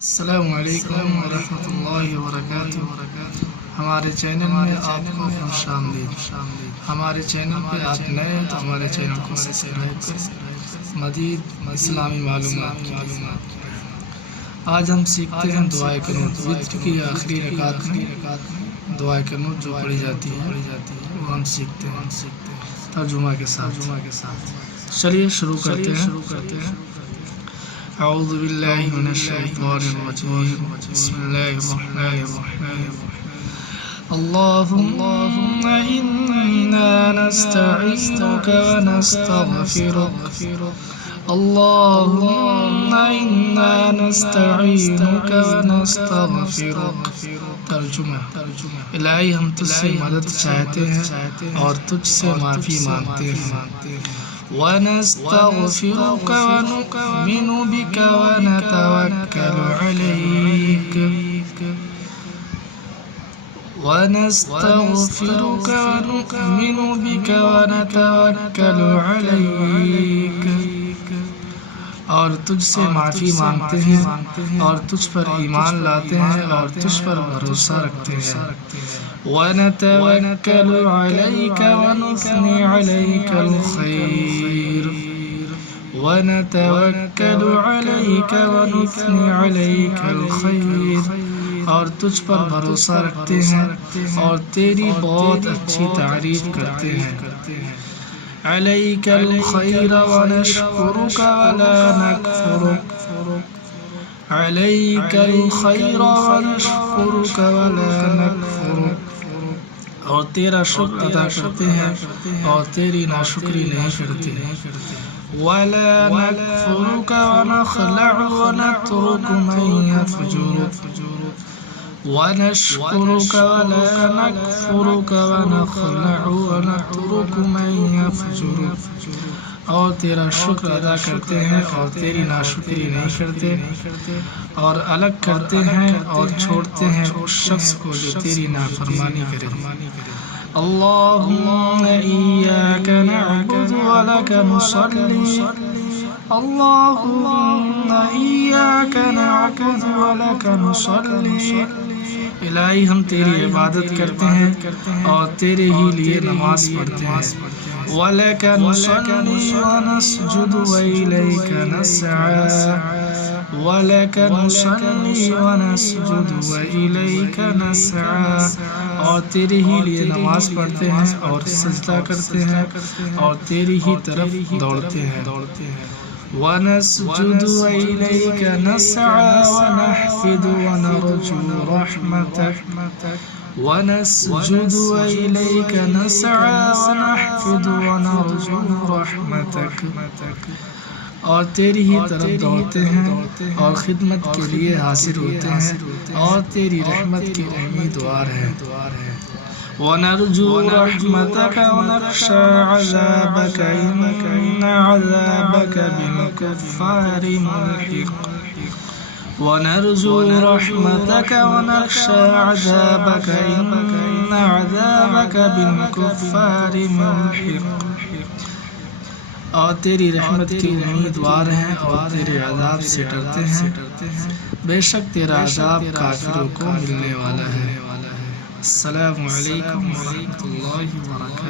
السلام علیکم ورحمۃ اللہ وبرکاتہ۔ ہمارے چینل میں آپ کو خوش آمدید۔ ہمارے چینل پہ آپ نئے ہیں تو ہمارے چینل کو سبسکرائب کریں مزید اسلامی معلومات۔ آج ہم سیکھتے ہیں دعائے قنوت۔ وتر کی آخری رکعت میں دعائے قنوت جو پڑھی جاتی ہے وہ ہم سیکھتے ہیں ترجمہ کے ساتھ۔ چلیے شروع کرتے ہیں۔ اعوذ باللہ من الشیطان الرجیم، بسم اللہ الرحمن الرحیم۔ اللہم انا نستعینک ونستغفرک، اللہم انا نستعینک ونستغفرک۔ ترجمہ: الہی ہم تجھ سے مدد چاہتے ہیں اور تجھ سے معافی مانگتے ہیں۔ وَنَسْتَغْفِرُكَ وَنُؤْمِنُ بِكَ وَنَتَوَكَّلُ عَلَيْكَ وَنَسْتَغْفِرُكَ وَنُؤْمِنُ بِكَ وَنَتَوَكَّلُ عَلَيْكَ، اور تجھ سے معافی مانگتے ہیں اور تجھ پر ایمان لاتے ہیں اور تجھ پر بھروسہ رکھتے ہیں۔ وَنَتَوَكَّلُ عَلَيْكَ وَنُثْنِي عَلَيْكَ الْخَيْرَ، وَنَتَوَكَّلُ عَلَيْكَ وَنُثْنِي عَلَيْكَ الْخَيْرَ، اور تجھ پر بھروسہ رکھتے ہیں اور تیری بہت اچھی تعریف کرتے ہیں۔ عَلَيْكَ الْخَيْرَ وَنَشْكُرُكَ وَلَا نَكْفُرُكَ، عَلَيْكَ الْخَيْرَ وَنَشْكُرُكَ وَلَا نَكْفُرُكَ، اور تیرا شکر ادا کرتے ہیں اور تیری ناشکری نہیں کرتے۔ وَلَا نَكْفُرُكَ وَنَخْلَعُ وَنَتْرُكُ مَن يَفْجُرُكَ، وَنَشْكُرُكَ وَلَا نَكْفُرُكَ وَنَخْلَعُ وَنَتْرُكُ مَن يَفْجُرُكَ، اور تیرا شکر ادا کرتے ہیں اور تیری ناشکری نہیں کرتے، اور الگ کرتے ہیں اور چھوڑتے ہیں اس شخص کو جو تیری نافرمانی کرے۔ اللہم ایاک نعبد ولک نصلی، اللہم ایاک نعبد ولک نصلی، الہی ہم تیری عبادت کرتے ہیں اور تیرے ہی لیے نماز پڑھتے ہیں۔ وَلَكَ نُصَلِّي وَنَسْجُدُ وَإِلَيْكَ نَسْعَىٰ، وَلَكَ نُصَلِّي وَنَسْجُدُ وَإِلَيْكَ نَسْعَىٰ، اور تیرے ہی لیے نماز پڑھتے ہیں اور سجدہ کرتے ہیں اور تیری ہی طرف دوڑتے ہیں۔ وَنَسْجُدُ وَإِلَيْكَ نَسْعَىٰ وَنَحْفِدُ وَنَرْجُو رَحْمَتَكَ، وَنَسْجُدُ وَإِلَيْكَ نَسْعَىٰ وَنَحْفِدُ وَنَرْجُو رَحْمَتَكَ، اور تیری ہی طرف دوڑتے ہیں اور خدمت کے لیے حاضر ہوتے ہیں اور تیری رحمت کی امیدوار ہیں۔ وَنَرْجُو رَحْمَتَكَ وَنَخْشَىٰ عَذَابَكَ إِنَّ عَذَابَكَ بِالْكُفَّارِ مُلْحِقٌ، وَنَرْجُو رَحْمَتَكَ وَنَخْشَىٰ عَذَابَكَ إِنَّ عَذَابَكَ بِالْكُفَّارِ مُلْحِقٌ، اور تیری رحمت کی امیدوار ہیں اور تیرے عذاب سے ڈرتے ہیں، بے شک تیرا عذاب کافروں کو ملنے والا ہے۔ السلام علیکم ورحمۃ اللہ وبرکاتہ۔